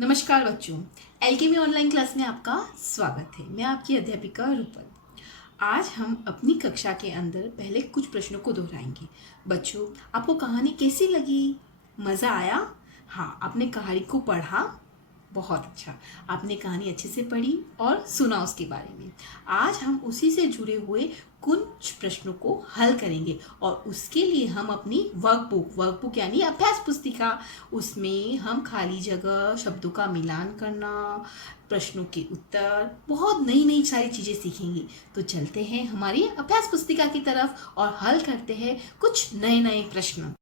नमस्कार बच्चों, alchemy online class में आपका स्वागत है। मैं आपकी अध्यापिका रूपल। आज हम अपनी कक्षा के अंदर पहले कुछ प्रश्नों को दोहराएंगे। बच्चों, आपको कहानी कैसी लगी? मज़ा आया? हाँ, आपने कहानी को पढ़ा? बहुत अच्छा, आपने कहानी अच्छे से पढ़ी और सुना उसके बारे में। आज हम उसी से जुड़े हुए कुछ प्रश्नों को हल करेंगे और उसके लिए हम अपनी वर्कबुक यानी अभ्यास पुस्तिका, उसमें हम खाली जगह, शब्दों का मिलान करना, प्रश्नों के उत्तर, बहुत नई नई सारी चीज़ें सीखेंगे। तो चलते हैं हमारी अभ्यास पुस्तिका की तरफ और हल करते हैं कुछ नए नए प्रश्न।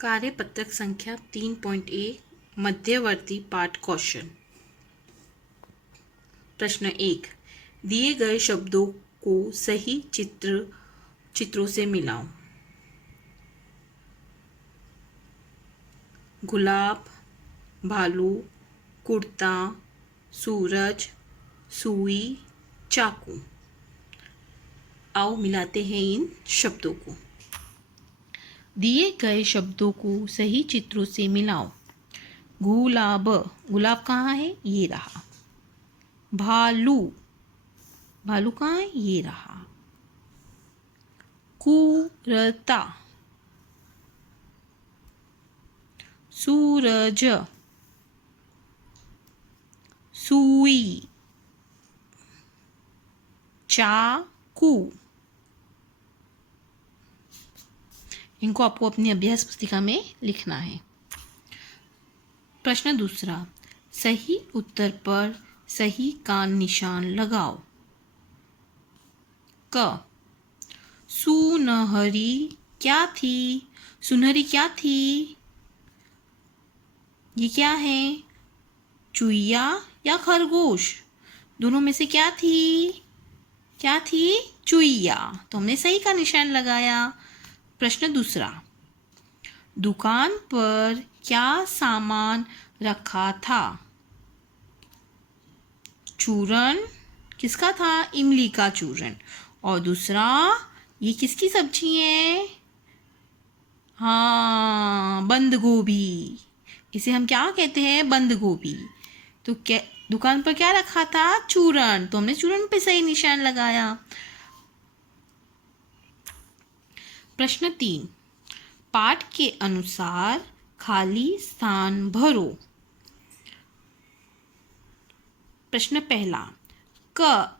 कार्यपत्रक संख्या 3.1 मध्यवर्ती पाठ क्वेश्चन। प्रश्न 1, दिए गए शब्दों को सही चित्रों से मिलाओ। गुलाब, भालू, कुर्ता, सूरज, सुई, चाकू। आओ मिलाते हैं इन शब्दों को। दिए गए शब्दों को सही चित्रों से मिलाओ। गुलाब, गुलाब कहाँ है? ये रहा। भालू, भालू कहाँ है? ये रहा। कुर्ता, सूरज, सुई, चाकू। इनको आपको अपनी अभ्यास पुस्तिका में लिखना है। प्रश्न दूसरा, सही उत्तर पर सही का निशान लगाओ। क, सुनहरी क्या थी? सुनहरी क्या थी? ये क्या है? चुईया या खरगोश? दोनों में से क्या थी? क्या थी? चुईया। तो हमने सही का निशान लगाया। प्रश्न दूसरा, दुकान पर क्या सामान रखा था? चूरन किसका था? इमली का चूरन। और दूसरा, ये किसकी सब्जी है? हाँ, बंद गोभी। इसे हम क्या कहते हैं? बंद गोभी। तो क्या दुकान पर क्या रखा था? चूरन। तो हमने चूरन पे सही निशान लगाया। प्रश्न 3, पाठ के अनुसार खाली स्थान भरो। प्रश्न पहला, क,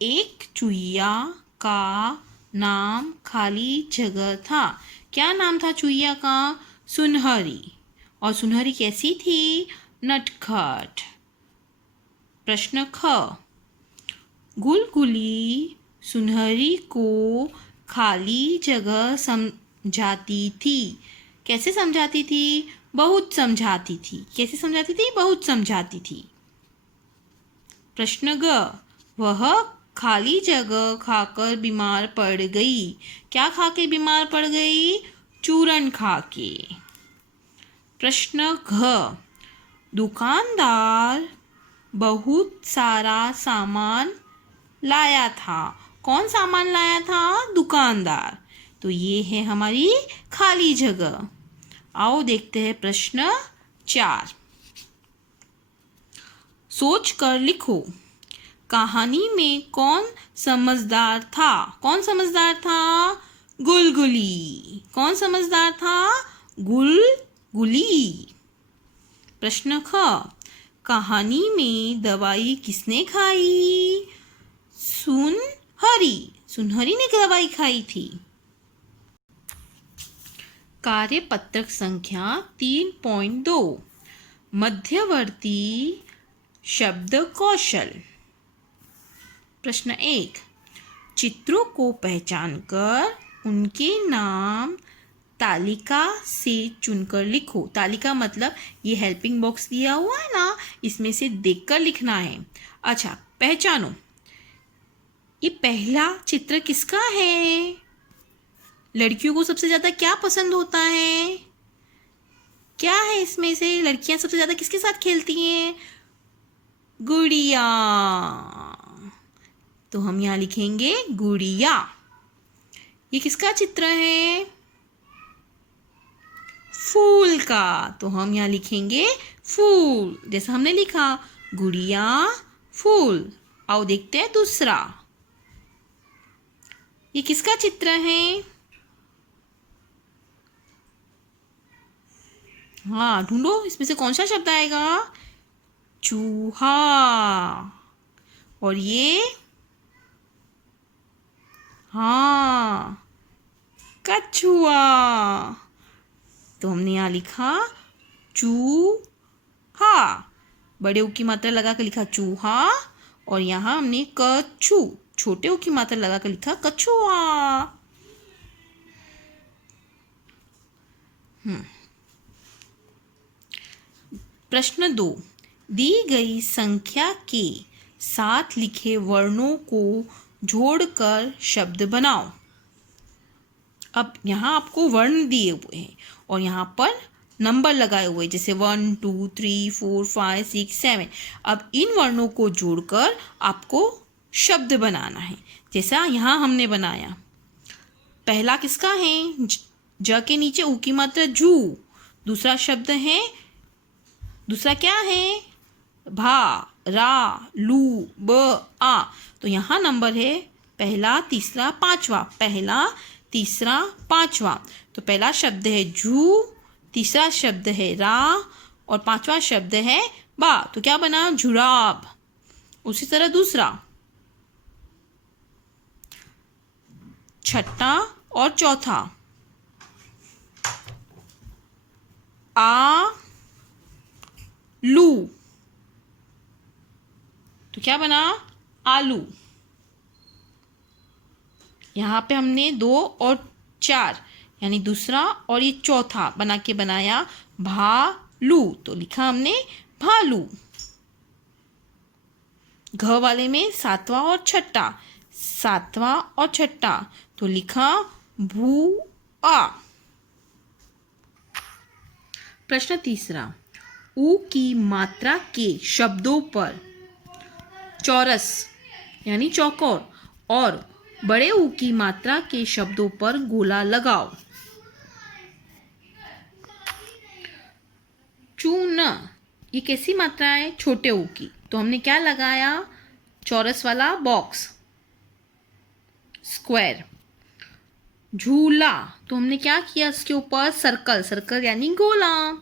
एक चुईया का नाम खाली जगह था। क्या नाम था चुईया का? सुनहरी। और सुनहरी कैसी थी? नटखट। प्रश्न ख, गुलगुली सुनहरी को खाली जगह समझाती थी। कैसे समझाती थी? बहुत समझाती थी। कैसे समझाती थी? बहुत समझाती थी। प्रश्न ग, वह खाली जगह खाकर बीमार पड़ गई। क्या खा के बीमार पड़ गई? चूरन खा के। प्रश्न घ, दुकानदार बहुत सारा सामान लाया था। कौन सामान लाया था? दुकानदार। तो ये है हमारी खाली जगह। आओ देखते हैं प्रश्न 4। सोच कर लिखो, कहानी में कौन समझदार था? कौन समझदार था? गुलगुली। कौन समझदार था? गुलगुली। प्रश्न ख, कहानी में दवाई किसने खाई? सुनहरी। सुनहरी ने दवाई खाई थी। कार्यपत्रक संख्या 3.2 मध्यवर्ती शब्द कौशल। प्रश्न 1, चित्रों को पहचानकर उनके नाम तालिका से चुनकर लिखो। तालिका मतलब ये हेल्पिंग बॉक्स दिया हुआ है ना, इसमें से देखकर लिखना है। अच्छा, पहचानो। ये पहला चित्र किसका है? लड़कियों को सबसे ज़्यादा क्या पसंद होता है? क्या है इसमें से? लड़कियां सबसे ज़्यादा किसके साथ खेलती हैं? गुड़िया। तो हम यहाँ लिखेंगे गुड़िया। ये किसका चित्र है? फूल का, तो हम यहाँ लिखेंगे फूल, जैसा हमने लिखा गुड़िया फूल। आओ देखते हैं दूसरा। ये किसका चित्र है? हाँ ढूंढो, इसमें से कौन सा शब्द आएगा? चूहा। और ये हाँ कछुआ। तो हमने यहाँ लिखा चूहा, बड़े ऊ की मात्रा लगा कर लिखा चूहा, और यहाँ हमने कछु, छोटे ऊ की मात्रा लगा कर लिखा कछुआ। प्रश्न 2, दी गई संख्या के साथ लिखे वर्णों को जोड़कर शब्द बनाओ। अब यहाँ आपको वर्ण दिए हुए हैं और यहाँ पर नंबर लगाए हुए हैं, जैसे 1 2 3 4 5 6 7। अब इन वर्णों को जोड़कर आपको शब्द बनाना है, जैसा यहाँ हमने बनाया। पहला किसका है? ज के नीचे ऊ की मात्रा जू। दूसरा शब्द है, दूसरा क्या है? भा, रा, लू, ब, आ। तो यहाँ नंबर है पहला, तीसरा, पांचवा। पहला, तीसरा, पांचवा। तो पहला शब्द है जू, तीसरा शब्द है रा, और पांचवा शब्द है बा। तो क्या बना? जुराब। उसी तरह दूसरा, छठा और चौथा, आ लू। तो क्या बना? आलू। यहाँ पे हमने 2 और 4 यानी दूसरा और ये चौथा बना के बनाया भालू। तो लिखा हमने भालू। घ वाले में सातवां और छठा, सातवां और छठा, तो लिखा भूआ। प्रश्न 3, ऊ की मात्रा के शब्दों पर चौरस यानी चौकोर और बड़े ऊ की मात्रा के शब्दों पर गोला लगाओ। चून, ये कैसी मात्रा है? छोटे ऊ की। तो हमने क्या लगाया? चौरस वाला बॉक्स, स्क्वायर। झूला, तो हमने क्या किया? इसके ऊपर सर्कल, सर्कल यानी गोला।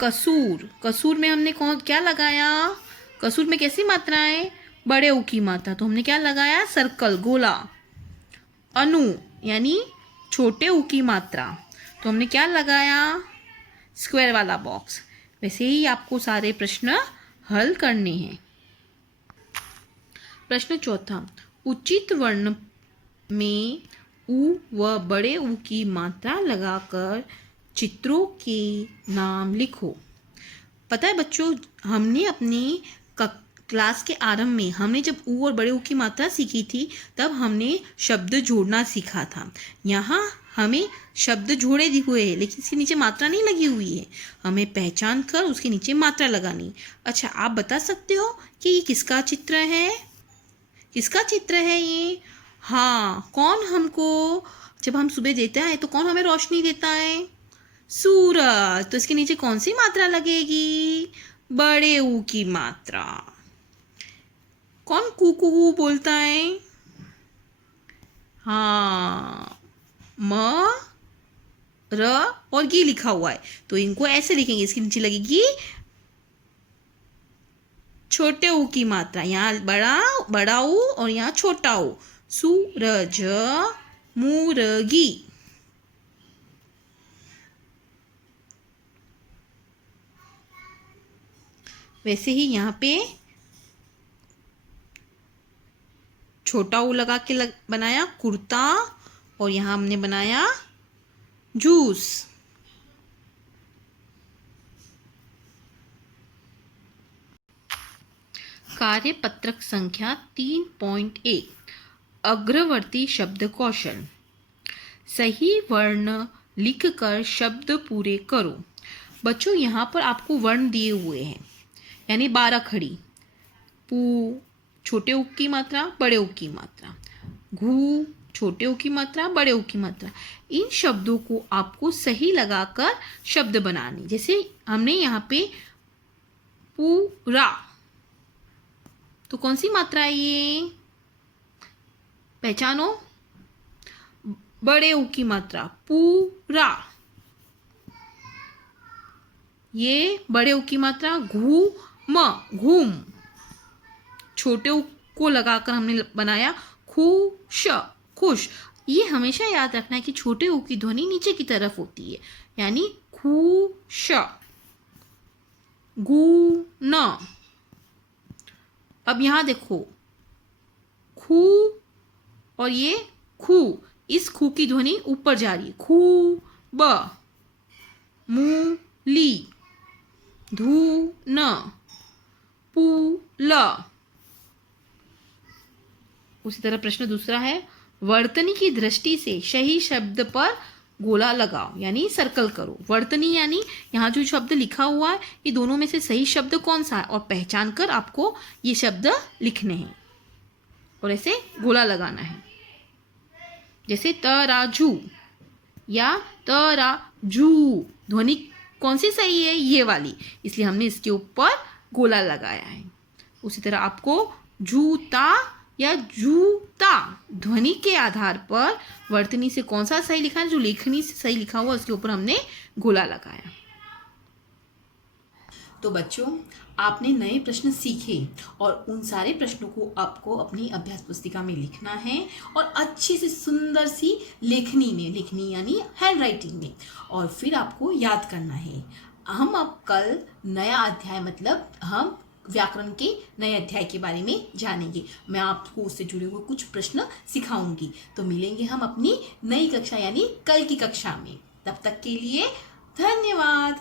कसूर, कसूर में हमने क्या लगाया? कसूर में कैसी मात्रा है? बड़े ऊ की मात्रा। तो हमने क्या लगाया? सर्कल, गोला। अनु यानी छोटे ऊ की मात्रा। तो हमने क्या लगाया? स्क्वायर वाला बॉक्स। वैसे ही आपको सारे प्रश्न हल करने हैं। प्रश्न 4, उचित वर्ण में ऊ व बड़े ऊ की मात्रा लगाकर चित्रों के नाम लिखो। पता है बच्चों, हमने अपनी क्लास के आरंभ में हमने जब ऊ और बड़े ऊ की मात्रा सीखी थी, तब हमने शब्द जोड़ना सीखा था। यहाँ हमें शब्द जोड़े दिए हुए हैं, लेकिन इसके नीचे मात्रा नहीं लगी हुई है। हमें पहचान कर उसके नीचे मात्रा लगानी। अच्छा, आप बता सकते हो कि ये किसका चित्र है? किसका चित्र है ये? हाँ, कौन हमको जब हम सुबह देता है तो कौन हमें रोशनी देता है? सूरज। तो इसके नीचे कौन सी मात्रा लगेगी? बड़े ऊ की मात्रा। कौन कू कू बोलता है? हाँ, म र और गी लिखा हुआ है, तो इनको ऐसे लिखेंगे। इसके नीचे लगेगी छोटे ऊ की मात्रा। यहाँ बड़ा ऊ और यहाँ छोटा ऊ। सूरज, मुर्गी। वैसे ही यहाँ पे छोटा ऊ लगा के बनाया कुर्ता, और यहाँ हमने बनाया जूस। कार्यपत्रक संख्या 3.1, अग्रवर्ती शब्द कौशल। सही वर्ण लिखकर शब्द पूरे करो। बच्चों, यहाँ पर आपको वर्ण दिए हुए हैं, यानी 12 खड़ी। पू छोटे ऊ की मात्रा, बड़े ऊ की मात्रा। घू छोटे ऊ की मात्रा, बड़े ऊ की मात्रा। इन शब्दों को आपको सही लगाकर शब्द बनाने। जैसे हमने यहाँ पे पूरा, तो कौन सी मात्रा है ये? पहचानो। बड़े ऊ की मात्रा पूरा, ये बड़े ऊ की मात्रा घूम, घूम। छोटे ऊ को लगाकर हमने बनाया खुश, खुश। ये हमेशा याद रखना है कि छोटे ऊ की ध्वनि नीचे की तरफ होती है, यानी खुश। गुण। अब यहां देखो, खू और ये खू, इस खू की ध्वनि ऊपर जा रही है। खूब, मूली, धून, पुल। उसी तरह प्रश्न दूसरा है, वर्तनी की दृष्टि से सही शब्द पर गोला लगाओ, यानी सर्कल करो। वर्तनी यानी यहाँ जो शब्द लिखा हुआ है, ये दोनों में से सही शब्द कौन सा है, और पहचान कर आपको ये शब्द लिखने हैं और ऐसे गोला लगाना है। जैसे तराजू या तराजू, ध्वनि कौन सी सही है? ये वाली, इसलिए हमने इसके ऊपर गोला लगाया है। उसी तरह आपको जूता या जूता, ध्वनि के आधार पर वर्तनी से कौन सा सही लिखा है, जो लेखनी से सही लिखा हुआ उसके ऊपर हमने गोला लगाया। तो बच्चों, आपने नए प्रश्न सीखे और उन सारे प्रश्नों को आपको अपनी अभ्यास पुस्तिका में लिखना है और अच्छी सी सुंदर सी लेखनी में, लेखनी यानी हैंड राइटिंग में, और फिर आपको याद करना है। हम अब कल नया अध्याय, मतलब हम व्याकरण के नए अध्याय के बारे में जानेंगे। मैं आपको उससे जुड़े हुए कुछ प्रश्न सिखाऊंगी। तो मिलेंगे हम अपनी नई कक्षा यानी कल की कक्षा में। तब तक के लिए धन्यवाद।